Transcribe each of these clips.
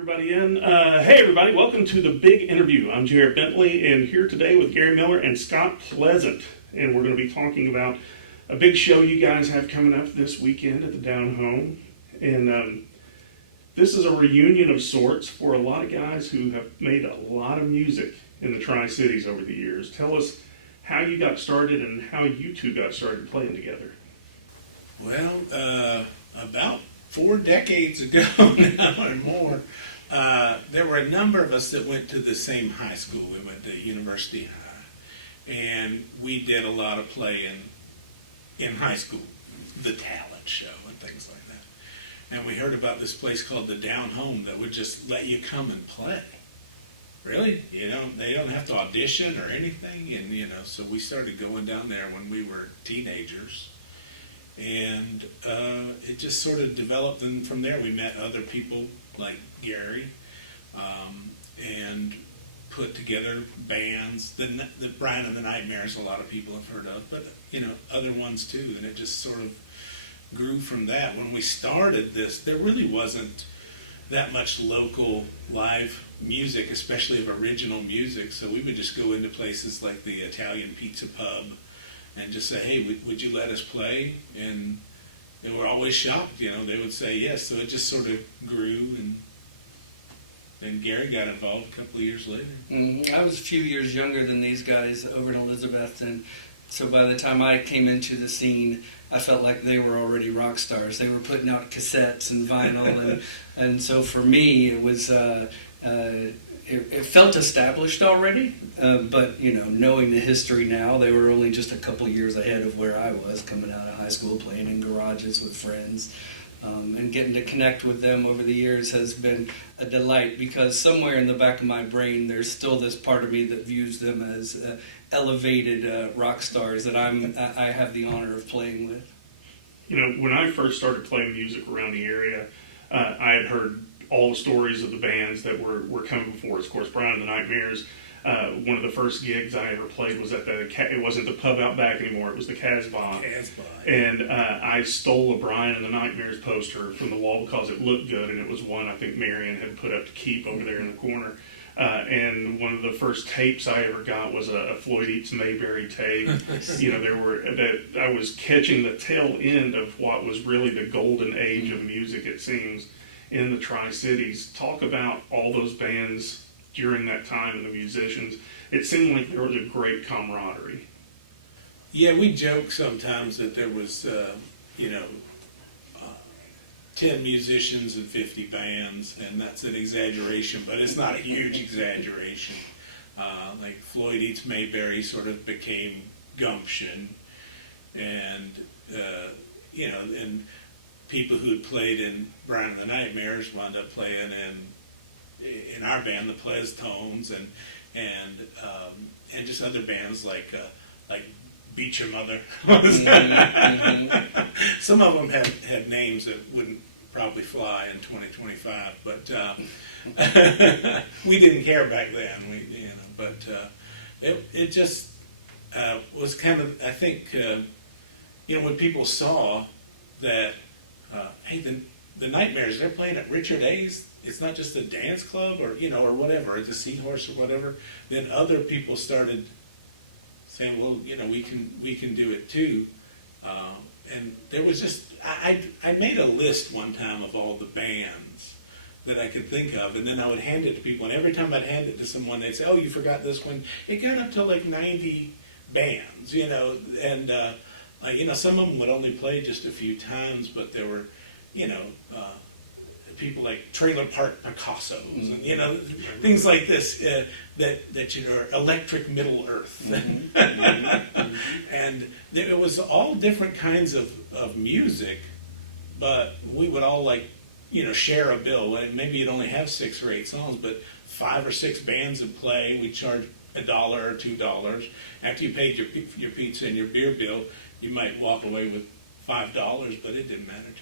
Everybody in. Hey everybody, welcome to the big interview. I'm Jared Bentley and here today with Gary Miller and Scott Pleasant. And we're going to be talking about a big show you guys have coming up this weekend at the Down Home. And this is a reunion of sorts for a lot of guys who have made a lot of music in the Tri-Cities over the years. Tell us how you got started and how you two got started playing together. Well, about 4 decades ago now or more, there were a number of us that went to the same high school. We went to University High, and we did a lot of playing in high school, the talent show and things like that. And we heard about this place called the Down Home that would just let you come and play. Really? They don't have to audition or anything, and so we started going down there when we were teenagers. And it just sort of developed, and from there we met other people like Gary, and put together bands. The Brian and the Nightmares, a lot of people have heard of, but other ones too. And it just sort of grew from that. When we started this, there really wasn't that much local live music, especially of original music. So we would just go into places like the Italian Pizza Pub and just say, hey, would you let us play? And they were always shocked, they would say yes. So it just sort of grew, and then Gary got involved a couple of years later. I was a few years younger than these guys over in Elizabeth, and so by the time I came into the scene, I felt like they were already rock stars. They were putting out cassettes and vinyl, and so for me, it was it felt established already, but knowing the history now, they were only just a couple of years ahead of where I was coming out of high school, playing in garages with friends, and getting to connect with them over the years has been a delight, because somewhere in the back of my brain, there's still this part of me that views them as elevated rock stars that I have the honor of playing with. When I first started playing music around the area, I had heard all the stories of the bands that were coming before us. Of course, Brian and the Nightmares, one of the first gigs I ever played was at it wasn't the pub out back anymore, it was the Casbah. And I stole a Brian and the Nightmares poster from the wall because it looked good, and it was one I think Marion had put up to keep over there in the corner. And one of the first tapes I ever got was a Floyd Eats Mayberry tape. I was catching the tail end of what was really the golden age of music, it seems, in the Tri-Cities. Talk about all those bands during that time and the musicians. It seemed like there was a great camaraderie. Yeah, we joke sometimes that there was, 10 musicians and 50 bands, and that's an exaggeration, but it's not a huge exaggeration. Like Floyd Eats Mayberry sort of became Gumption, and and people who had played in Brian and the Nightmares wound up playing in our band, the Ples Tones, and just other bands like Beat Your Mother. Some of them had names that wouldn't probably fly in 2025, but we didn't care back then. It just was kind of, I think, when people saw that, hey, the Nightmares, they're playing at Richard A's. It's not just a dance club or whatever, it's a Seahorse or whatever. Then other people started saying, well, we can do it too. And there was just, I made a list one time of all the bands that I could think of, and then I would hand it to people. And every time I'd hand it to someone, they'd say, oh, you forgot this one. It got up to like 90 bands, and some of them would only play just a few times, but there were, people like Trailer Park Picassos, and things like this that Electric Middle Earth, and it was all different kinds of music, but we would all share a bill. Maybe you'd only have 6 or 8 songs, but 5 or 6 bands would play. We'd charge $1 or $2. After you paid your pizza and your beer bill, you might walk away with $5, but it didn't matter to us.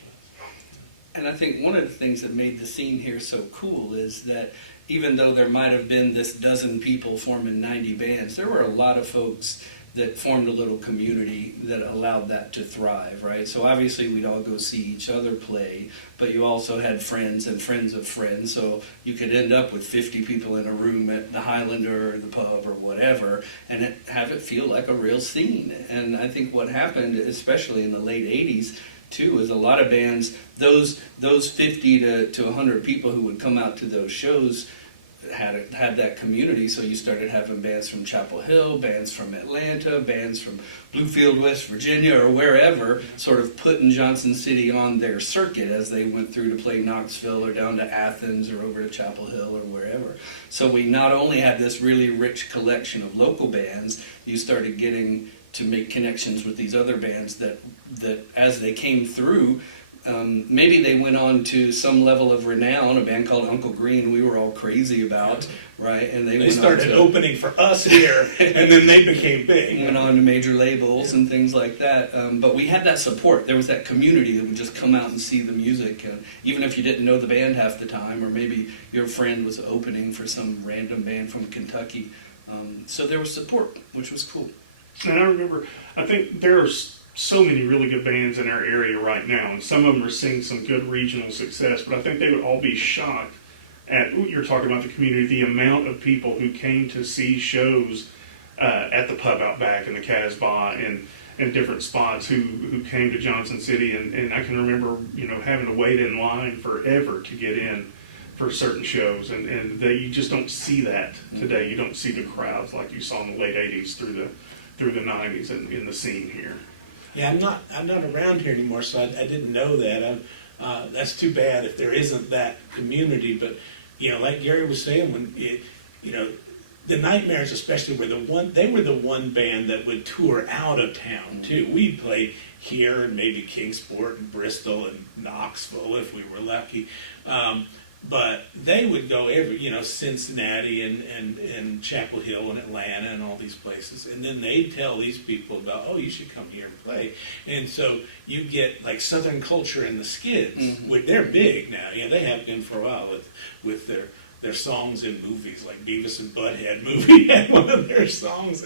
And I think one of the things that made the scene here so cool is that even though there might have been this dozen people forming 90 bands, there were a lot of folks that formed a little community that allowed that to thrive, right? So obviously we'd all go see each other play, but you also had friends and friends of friends, so you could end up with 50 people in a room at the Highlander or the pub or whatever, and have it feel like a real scene. And I think what happened, especially in the late 80s, too, is a lot of bands, those 50 to 100 people who would come out to those shows had that community, so you started having bands from Chapel Hill, bands from Atlanta, bands from Bluefield, West Virginia, or wherever, sort of putting Johnson City on their circuit as they went through to play Knoxville or down to Athens or over to Chapel Hill or wherever. So we not only had this really rich collection of local bands, you started getting to make connections with these other bands that as they came through, maybe they went on to some level of renown. A band called Uncle Green we were all crazy about, right? And They started opening for us here, and then they became big. Went on to major labels and things like that. But we had that support. There was that community that would just come out and see the music, even if you didn't know the band half the time, or maybe your friend was opening for some random band from Kentucky. So there was support, which was cool. And I remember, I think there's so many really good bands in our area right now, and some of them are seeing some good regional success, but I think they would all be shocked at, you're talking about the community, the amount of people who came to see shows at the pub out back in the Casbah and different spots who came to Johnson City, and I can remember, having to wait in line forever to get in for certain shows, and you just don't see that today. You don't see the crowds like you saw in the late 80s through the 90s in the scene here. Yeah, I'm not around here anymore, so I didn't know that. That's too bad if there isn't that community. But like Gary was saying, the Nightmares especially were the one band that would tour out of town too. We'd play here and maybe Kingsport and Bristol and Knoxville if we were lucky. But they would go Cincinnati and Chapel Hill and Atlanta and all these places. And then they'd tell these people about, oh, you should come here and play. And so you get like Southern Culture and the Skids, which they're big now. They have been for a while with their songs in movies, like Beavis and Butthead movie had one of their songs.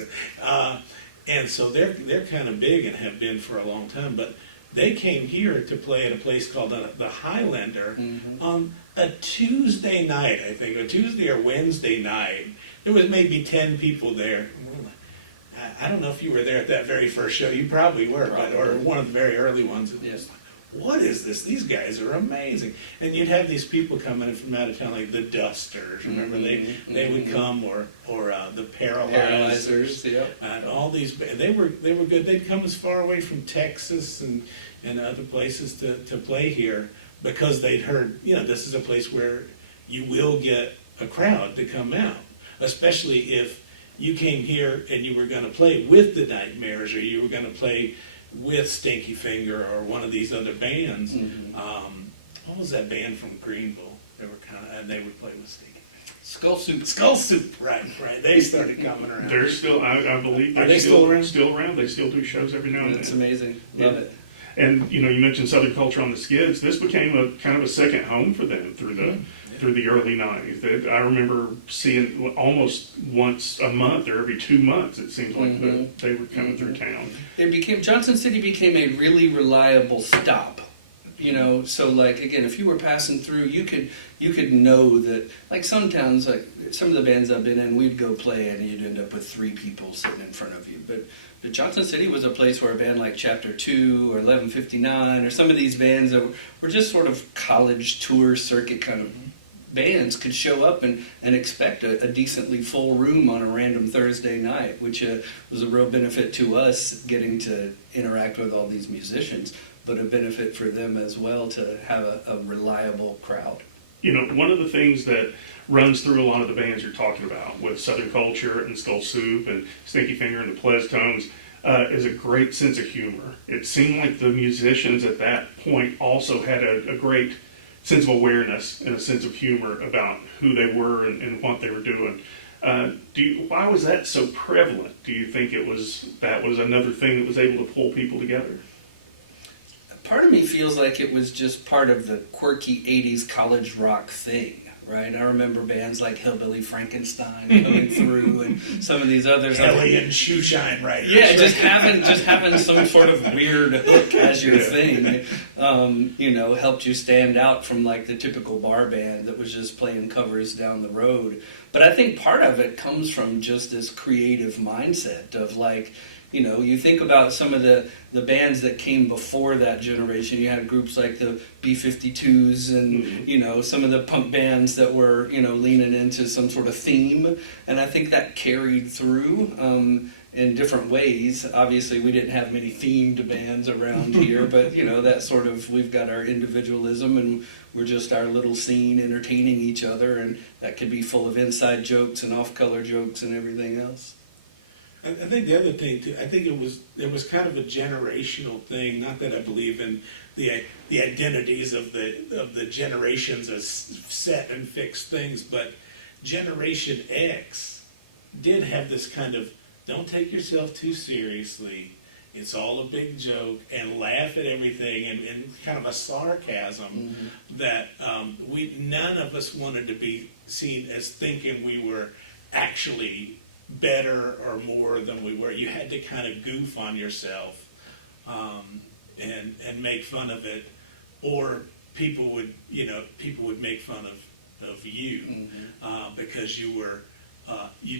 And so they're kind of big and have been for a long time. But they came here to play at a place called the Highlander on a Tuesday night, I think, a Tuesday or Wednesday night. There was maybe 10 people there. I don't know if you were there at that very first show. You probably were, or one of the very early ones. Yes. What is this? These guys are amazing. And you'd have these people coming in from out of town, like the Dusters. Remember, they would come, or the Paralyzers. Yep. And all these, they were good. They'd come as far away from Texas and other places to play here because they'd heard, this is a place where you will get a crowd to come out, especially if you came here and you were going to play with the Nightmares, or you were going to play with Stinky Finger or one of these other bands. What was that band from Greenville? They were and they would play with Stinky Finger. Skull Soup, right. They started coming around. They're still, I believe, are they still around? Still around. They still do shows every now and then. That's amazing. Love it. And you mentioned Southern Culture on the Skids. This became a kind of a second home for them through the early 90s. I remember seeing almost once a month or every 2 months, it seemed like they were coming through town. Johnson City became a really reliable stop. So like, again, if you were passing through, you could know that, like some towns, like some of the bands I've been in, we'd go play and you'd end up with 3 people sitting in front of you. But Johnson City was a place where a band like Chapter 2 or 1159 or some of these bands that were just sort of college tour circuit kind of bands could show up and expect a decently full room on a random Thursday night, which was a real benefit to us getting to interact with all these musicians, but a benefit for them as well to have a reliable crowd. One of the things that runs through a lot of the bands you're talking about with Southern Culture and Skull Soup and Stinky Finger and the Ples Tones is a great sense of humor. It seemed like the musicians at that point also had a great sense of awareness and a sense of humor about who they were and what they were doing. Why was that so prevalent? Do you think that was another thing that was able to pull people together? Part of me feels like it was just part of the quirky 80s college rock thing, right? I remember bands like Hillbilly Frankenstein coming through, and some of these others. Kelly and Shoeshine Riders. Yeah, just having some sort of weird hook as your thing, helped you stand out from like the typical bar band that was just playing covers down the road. But I think part of it comes from just this creative mindset of like, you think about some of the bands that came before that generation. You had groups like the B-52s and, some of the punk bands that were, leaning into some sort of theme. And I think that carried through in different ways. Obviously, we didn't have many themed bands around here, but, that sort of, we've got our individualism and we're just our little scene entertaining each other. And that could be full of inside jokes and off-color jokes and everything else. I think the other thing too, I think it was kind of a generational thing. Not that I believe in the identities of the generations as set and fixed things, but Generation X did have this kind of don't take yourself too seriously. It's all a big joke, and laugh at everything, and kind of a sarcasm that none of us wanted to be seen as thinking we were actually better or more than we were. You had to kind of goof on yourself and make fun of it, or people would make fun of you because you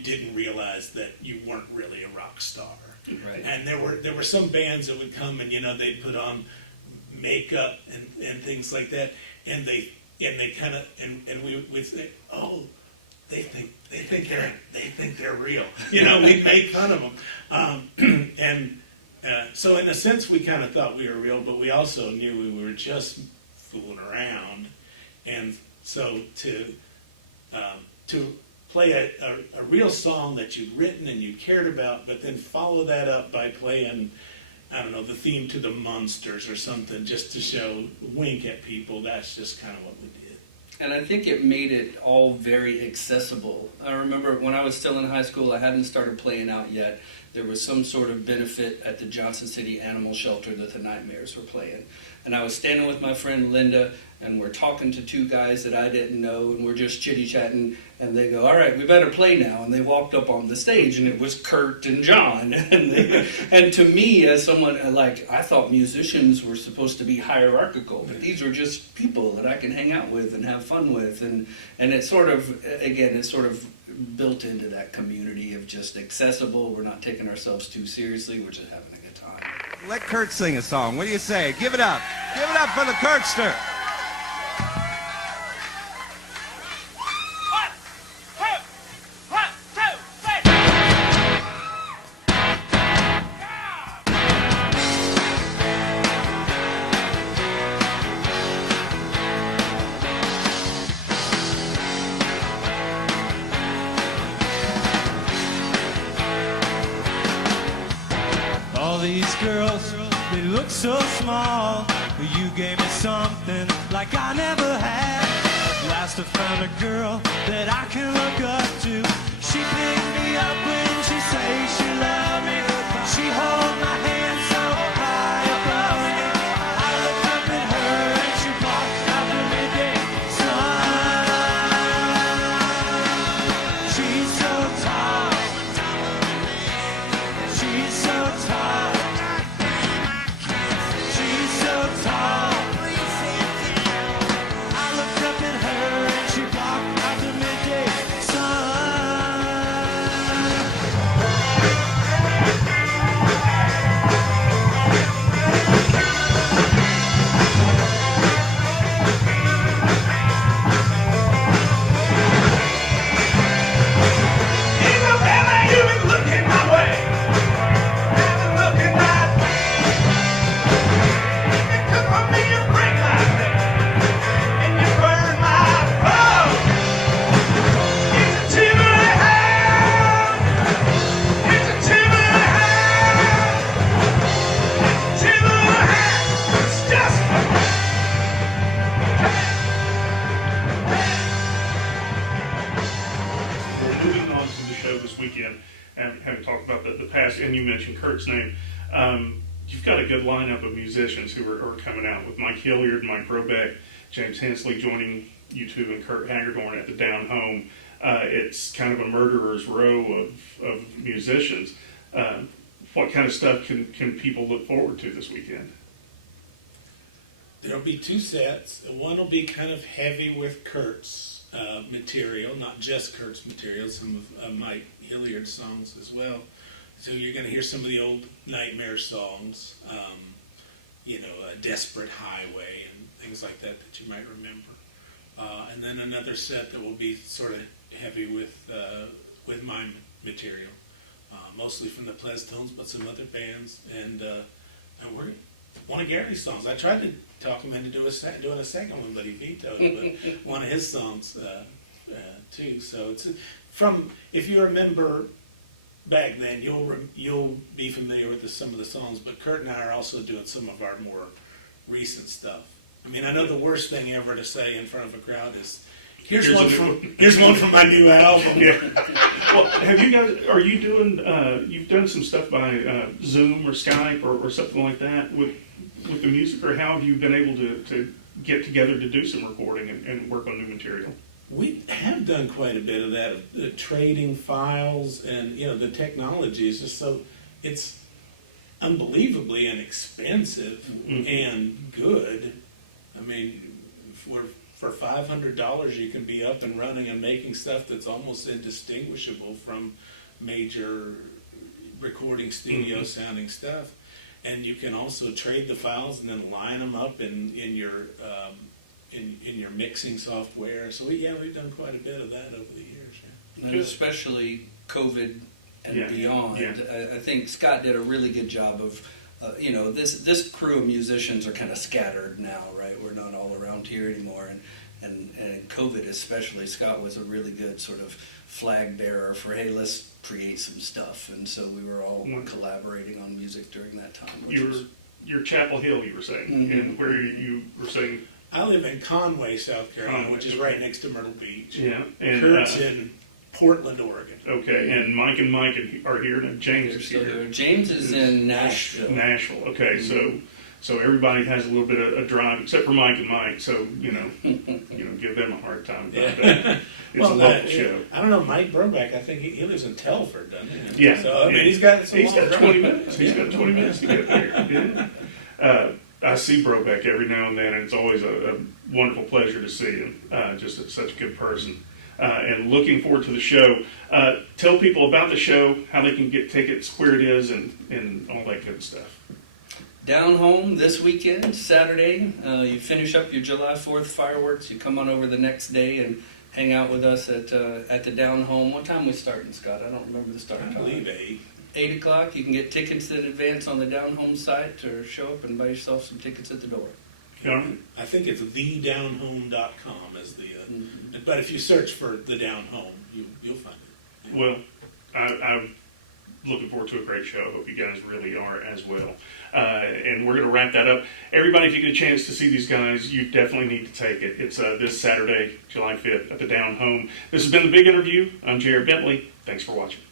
didn't realize that you weren't really a rock star. Right. And there were some bands that would come and they'd put on makeup and things like that, and they kind of and we would say, oh, they think they're real. We'd make fun of them. So in a sense, we kind of thought we were real, but we also knew we were just fooling around. And so to play a real song that you'd written and you cared about, but then follow that up by playing, I don't know, the theme to the Munsters or something, just to wink at people, that's just kind of what we did. And I think it made it all very accessible. I remember when I was still in high school, I hadn't started playing out yet. There was some sort of benefit at the Johnson City Animal Shelter that the Nightmares were playing. And I was standing with my friend Linda, and we're talking to two guys that I didn't know, and we're just chitty-chatting, and they go, all right, we better play now. And they walked up on the stage, and it was Kurt and John. And to me, as someone, I thought musicians were supposed to be hierarchical, but these were just people that I can hang out with and have fun with. And it sort of built into that community of just accessible. We're not taking ourselves too seriously. We're just having a good time. Let Kurt sing a song. What do you say? Give it up. Give it up for the Kurtster. These girls, they look so small, but you gave me something like I never had. Last I found a girl that I can look up to. She picked me up when she said she loved me. She held my hand so high above me. I looked up at her and she blocked out the midday sun. She's so tall. She's so tall. Weekend, and having talked about the past, and you mentioned Kurt's name. you've got a good lineup of musicians who are coming out with Mike Hilliard, Mike Robeck, James Hensley joining you two, and Kurt Hagardorn at the Down Home. It's kind of a murderer's row of musicians. What kind of stuff can people look forward to this weekend? There'll be two sets. One will be kind of heavy with Kurt's material, not just Kurt's material, some of Mike Hilliard's songs as well. So you're going to hear some of the old Nightmare songs, Desperate Highway and things like that you might remember. And then another set that will be sort of heavy with my material, mostly from the Plestones, but some other bands. And we're one of Gary's songs. I tried to talk him into doing a second one, but he vetoed it. But one of his songs too. So it's if you remember back then, you'll be familiar with some of the songs. But Kurt and I are also doing some of our more recent stuff. I mean, I know the worst thing ever to say in front of a crowd is, here's one from my new album. Yeah. Well, are you doing, you've done some stuff by Zoom or Skype or something like that with the music, or how have you been able to get together to do some recording and work on new material? We have done quite a bit of that, trading files, and the technology is just it's unbelievably inexpensive and good. I mean, for $500 you can be up and running and making stuff that's almost indistinguishable from major recording studio sounding stuff. And you can also trade the files and then line them up in your mixing software. So we've done quite a bit of that over the years. Yeah. And especially COVID and beyond. Yeah. I think Scott did a really good job of, this crew of musicians are kind of scattered now, right? We're not all around here anymore. And COVID especially, Scott was a really good sort of flag bearer for, hey, let's create some stuff. And so we were all collaborating on music during that time. You're Chapel Hill, you were saying, and where you were saying? I live in Conway, South Carolina, which is right next to Myrtle Beach. Yeah. And Kurt's in Portland, Oregon. Okay, and Mike are here, and James is here. James is in Nashville. Nashville. Okay, so everybody has a little bit of a drive, except for Mike and Mike. So give them a hard time about that. It's a local show. I don't know, Mike Brobeck. I think he lives in Telford, doesn't he? Yeah. So I mean, he's got 20 minutes. He's got 20 minutes to get there. Yeah. I see Brobeck every now and then, and it's always a wonderful pleasure to see him. Just such a good person. And looking forward to the show. Tell people about the show, how they can get tickets, where it is, and all that good stuff. Down Home this weekend, Saturday. You finish up your July 4th fireworks. You come on over the next day and hang out with us at the Down Home. What time we starting, Scott? I don't remember the start time. I believe 8. 8 o'clock. You can get tickets in advance on the Down Home site, or show up and buy yourself some tickets at the door. I think it's thedownhome.com as the. But if you search for the Down Home, you'll find it. Well, I'm looking forward to a great show. I hope you guys really are as well. And we're going to wrap that up. Everybody, if you get a chance to see these guys, you definitely need to take it. It's this Saturday, July 5th, at the Down Home. This has been The Big Interview. I'm Jared Bentley. Thanks for watching.